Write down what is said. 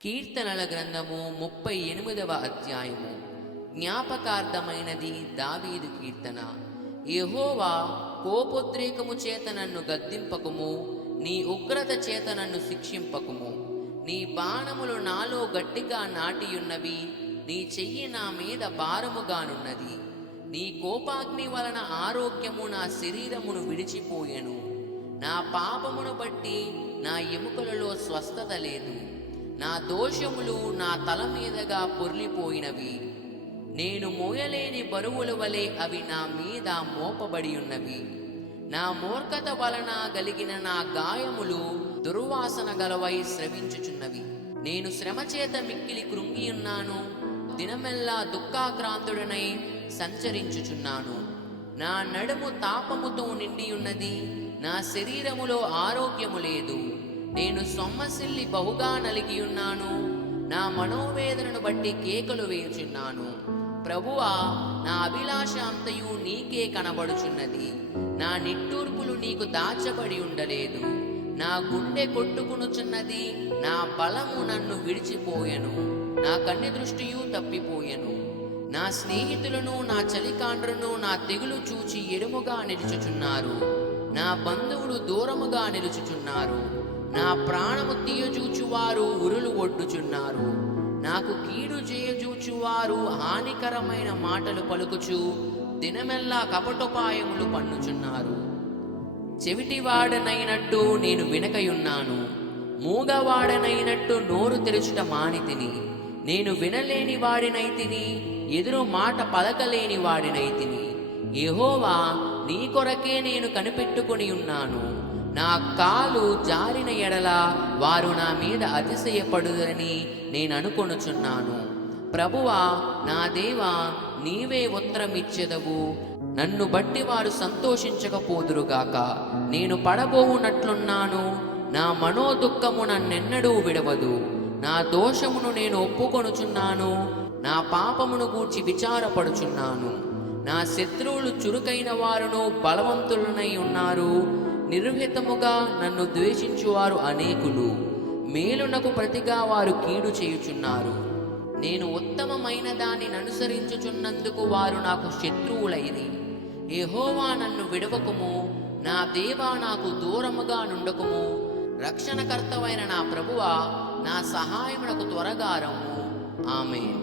కీర్తనల గ్రంథము 38వ అధ్యాయము. జ్ఞాపకార్థమైనది దావీదు కీర్తన. యెహోవా, కోపోద్రేకము చేత నన్ను గద్దింపకుము, నీ ఉగ్రత చేత నన్ను శిక్షింపకుము. నీ బాణములు నాలో గట్టిగా నాటియున్నవి, నీ చెయ్యి నా మీద భారముగానున్నది. నీ కోపాగ్ని వలన ఆరోగ్యము నా శరీరమును విడిచిపోయెను. నా పాపమును బట్టి నా ఎముకలలో స్వస్థత లేదు. నా దోషములు నా తల మీదగా పొర్లిపోయినవి. నేను మోయలేని బరువుల వలె అవి నా మీద మోపబడి ఉన్నవి. నా మూర్ఖత వలన కలిగిన నా గాయములు దుర్వాసన గలవై స్రవించుచున్నవి. నేను శ్రమచేత మిక్కిలి కృంగియున్నాను, దినమెల్లా దుఃఖాక్రాంతుడనై సంచరించుచున్నాను. నా నడుము తాపముతో నిండియున్నది, నా శరీరములో ఆరోగ్యము లేదు. నేను సొమ్మసిల్లి బహుగా నలిగియున్నాను, నా మనోవేదనను బట్టి కేకలు వేయుచున్నాను. ప్రభువా, నా అభిలాష అంతయు నీకే కనబడుచున్నది. నా నిట్టూర్పులు నీకు దాచబడి ఉండలేదు. నా గుండె కొట్టుకునుచున్నది, నా బలము నన్ను విడిచిపోయెను. నా కన్ను దృష్టియు తప్పిపోయెను. నా స్నేహితులను నా చలికాండ్రును నా తెగులు చూచి ఎడుముగా నిలుచుచున్నారు. నా బంధువులు దూరముగా నిలుచుచున్నారు. నా ప్రాణము తీయజూచువారు ఉరులు ఒడ్డుచున్నారు. నాకు కీడు చేయజూచువారు హానికరమైన మాటలు పలుకుచు దినమెల్లా కపటోపాయములు పన్నుచున్నారు. చెవిటివాడనైనట్టు నేను వినకయున్నాను, మూగవాడనైనట్టు నోరు తెరుచుట మానితిని. నేను వినలేని వాడినైతిని, ఎదురు మాట పలకలేని వాడినైతిని. యెహోవా, నీ కొరకే నేను కనిపెట్టుకొని ఉన్నాను. నా కాలు జారిన ఎడల వారు నా మీద అతిశయపడుదని నేను అనుకొనుచున్నాను. ప్రభువా, నా దేవా, నీవే ఉత్తరమిచ్చెదవు. నన్ను బట్టి వారు సంతోషించకపోదురుగాక. నేను పడబోవునట్లున్నాను, నా మనోదుఃఖము నన్నెన్నడూ విడవదు. నా దోషమును నేను ఒప్పుకొనుచున్నాను, నా పాపమును గూర్చి విచారపడుచున్నాను. నా శత్రువులు చురుకైన వారును బలవంతులనై ఉన్నారు. నిర్హితముగా నన్ను ద్వేషించువారు అనేకులు. మేలునకు ప్రతిగా వారు కీడు చేయుచున్నారు. నేను ఉత్తమమైన దానిని అనుసరించుచున్నందుకు వారు నాకు శత్రువులైరి. యెహోవా, నన్ను విడవకుము, నా దేవా, నాకు దూరముగా నుండకుము. రక్షణకర్తవైన నా ప్రభువా, నా సహాయమునకు త్వరగా రమ్ము. ఆమేన్.